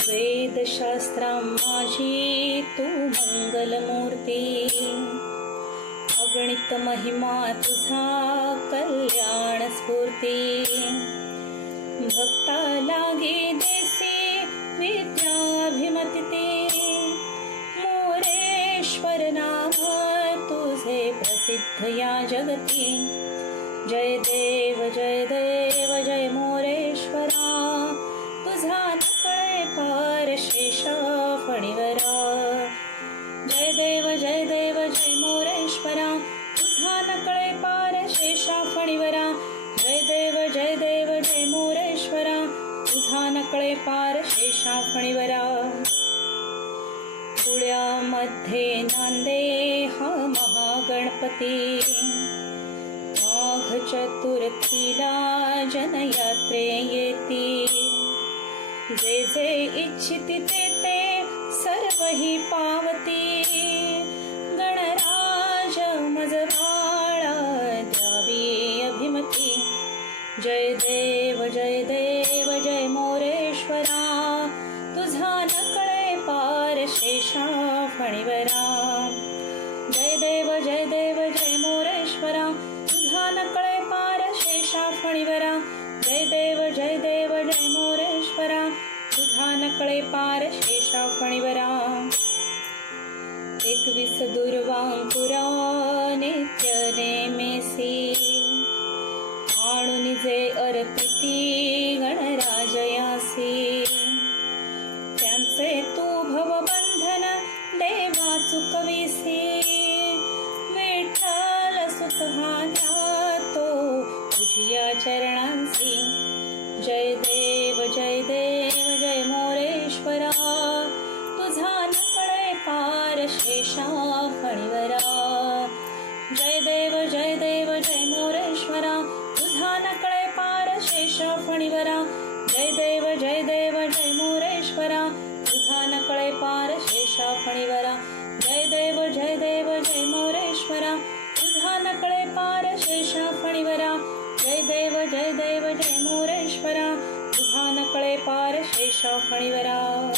वेदशास्त्रां माझी तू मंगलमूर्ती, अगणित महिमा तुझा कल्याण स्फूर्ती. भक्ता लागी देसी विद्याभिमती ते, मोरेश्वर नाम तुझे प्रसिद्ध या जगती. जय देव जय मोरेश्वरा, तुझा नकळे पार शेष फणीवरा. जय देव जय मोरेश्वरा, तुझा नकळे पार शेष फणीवरा. जय देव जय मोरेश्वरा, तुझा नकळे पार शेष फणीवरा. पुण्यामध्ये नांदे हा महागणपती, माघ चतुर्थीला जनयात्रे येती. जे जे इच्छिती ते सर्वही पावती. गणराज मजबाळा द्यावी अभिमती. जय देव जय मोरेश्वरा, तुझा नकळे पार शेषा फणीवरा. जय देव जय मोरेश्वरा, तुझा नकळे पार शेषा फणीवरा. जय देव जय मोरेश्वरा, तुझा नकळे पार शेषा फणीवरा. 21 दुर्वांकुरा नित्य नेमेसी, आणून जे अर्पिती गणराजयासी. त्यांचे तू भवबंधन देवा चुकविसी. विठ्ठल सुत हा तो तुझिया चरणांसी. जय देव जय मोरेश्वरा, तुझा नकळे पार शेषा फणीवरा. जय देव जय मोरेश्वरा, तुझा नकळे पार शेषा फणीवरा. जय देव जय मोरेश्वरा, तुझा नकळे पार शेषा फणीवरा. जय देव जय मोरेश्वरा, तुझा नकळे पार शेषा फणीवरा. जय देव जय मोरेश्वरा, तुझा नकळे पार शेषा फणीवरा.